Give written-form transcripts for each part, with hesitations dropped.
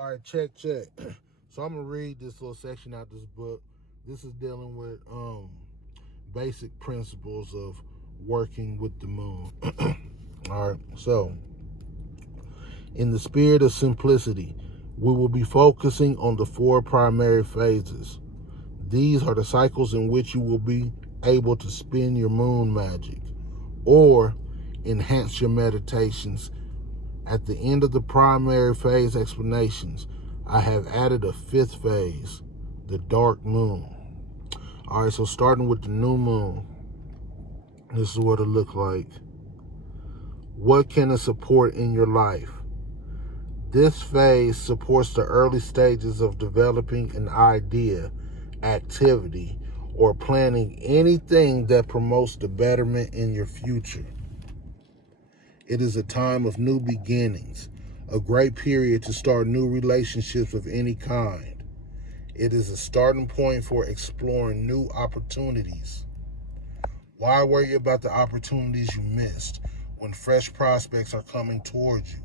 All right, check. So I'm gonna read this little section out this book. This is dealing with basic principles of working with the moon. All right, so in the spirit of simplicity, we will be focusing on the four primary phases. These are the cycles in which you will be able to spin your moon magic or enhance your meditations. At the end of the primary phase explanations, I have added a fifth phase, the dark moon. All right, so starting with the new moon, this is what it looks like. What can it support in your life? This phase supports the early stages of developing an idea, activity, or planning anything that promotes the betterment in your future. It is a time of new beginnings, a great period to start new relationships of any kind. It is a starting point for exploring new opportunities. Why worry about the opportunities you missed when fresh prospects are coming towards you?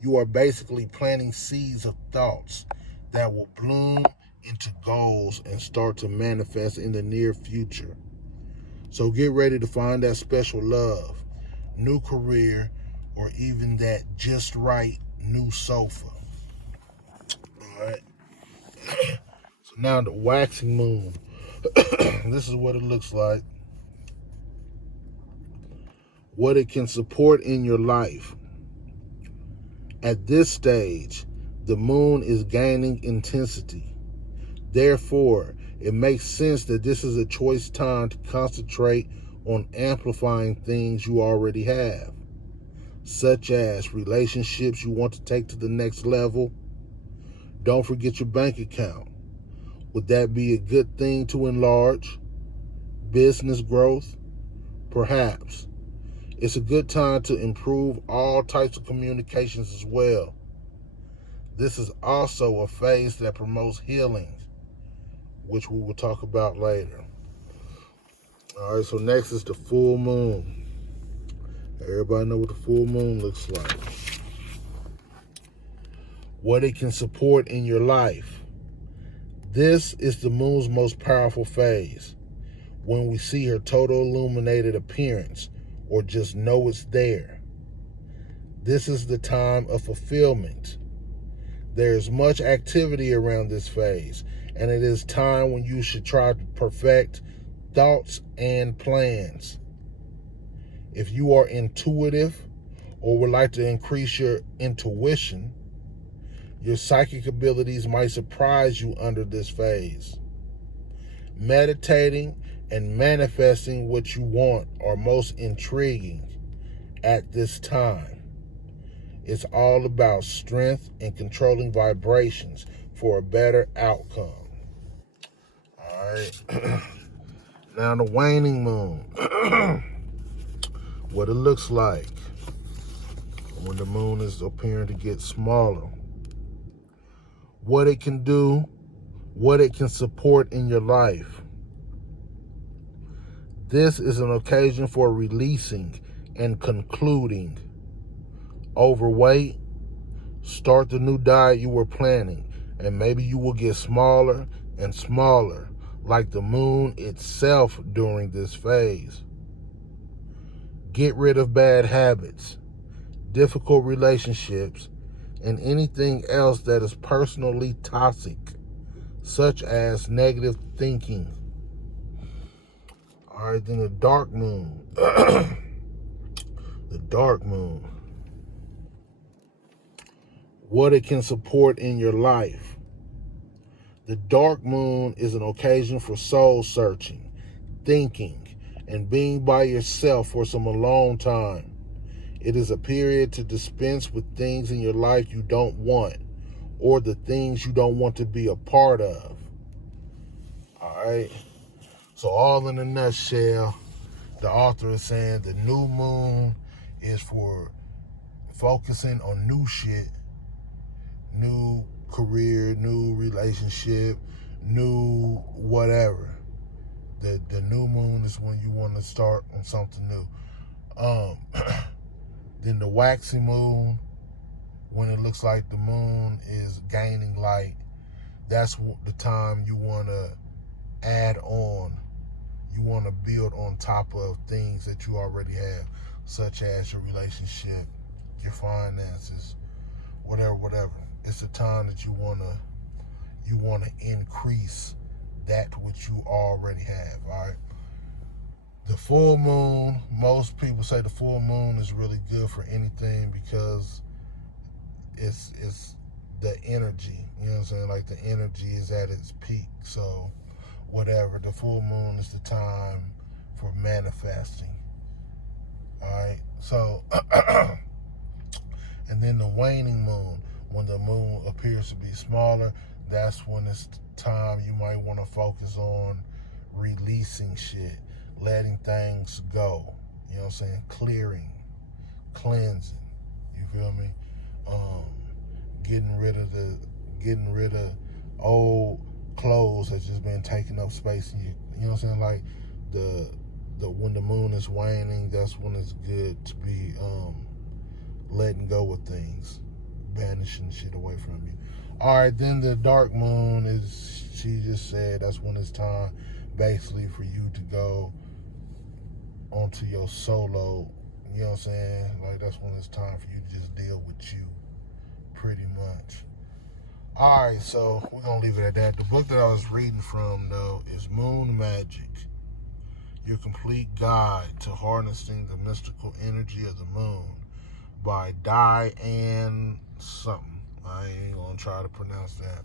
You are basically planting seeds of thoughts that will bloom into goals and start to manifest in the near future. So get ready to find that special love, new career, or even that just right new sofa. All right. So now the waxing moon. This is what it looks like. What it can support in your life. At this stage, the moon is gaining intensity. Therefore, it makes sense that this is a choice time to concentrate on amplifying things you already have, such as relationships you want to take to the next level. Don't forget your bank account. Would that be a good thing to enlarge? Business growth? Perhaps. It's a good time to improve all types of communications as well. This is also a phase that promotes healing, which we will talk about later. All right, so next is the full moon. Everybody know what the full moon looks like. What it can support in your life. This is the moon's most powerful phase. When we see her total illuminated appearance or just know it's there. This is the time of fulfillment. There is much activity around this phase, and it is time when you should try to perfect thoughts and plans. If you are intuitive or would like to increase your intuition, your psychic abilities might surprise you under this phase. Meditating and manifesting what you want are most intriguing at this time. It's all about strength and controlling vibrations for a better outcome. All right. Now the waning moon. What it looks like when the moon is appearing to get smaller. What it can do, what it can support in your life. This is an occasion for releasing and concluding. Overweight, start the new diet you were planning, and maybe you will get smaller and smaller, like the moon itself during this phase. Get rid of bad habits, difficult relationships, and anything else that is personally toxic, such as negative thinking. All right, then the dark moon. The dark moon. What it can support in your life. The dark moon is an occasion for soul searching, thinking, and being by yourself for some alone time. It is a period to dispense with things in your life you don't want, or the things you don't want to be a part of. All right. So all in a nutshell, the author is saying the new moon is for focusing on new shit, new career, new relationship, new whatever. The new moon is when you want to start on something new. Then the waxing moon, when it looks looks like the moon is gaining light, that's the time you want to add on. You want to build on top of things that you already have, such as your relationship, your finances, whatever. It's a time that you want to increase that which you already have. All right. The full moon, most people say the full moon is really good for anything because it's the energy. You know what I'm saying? Like the energy is at its peak. So whatever, the full moon is the time for manifesting. All right. So and then the waning moon, when the moon appears to be smaller, that's when it's time you might want to focus on releasing shit, letting things go. You know what I'm saying? Clearing, cleansing. You feel me? Getting rid of old clothes that's just been taking up space in you. You know what I'm saying? Like the when the moon is waning, that's when it's good to be letting go of things, banishing shit away from you. All right, then the dark moon is, she just said, that's when it's time basically for you to go onto your solo, you know what I'm saying? Like that's when it's time for you to just deal with you, pretty much. All right, so we're going to leave it at that. The book that I was reading from, though, is Moon Magic, Your Complete Guide to Harnessing the Mystical Energy of the Moon by Diane something. I ain't going to try to pronounce that.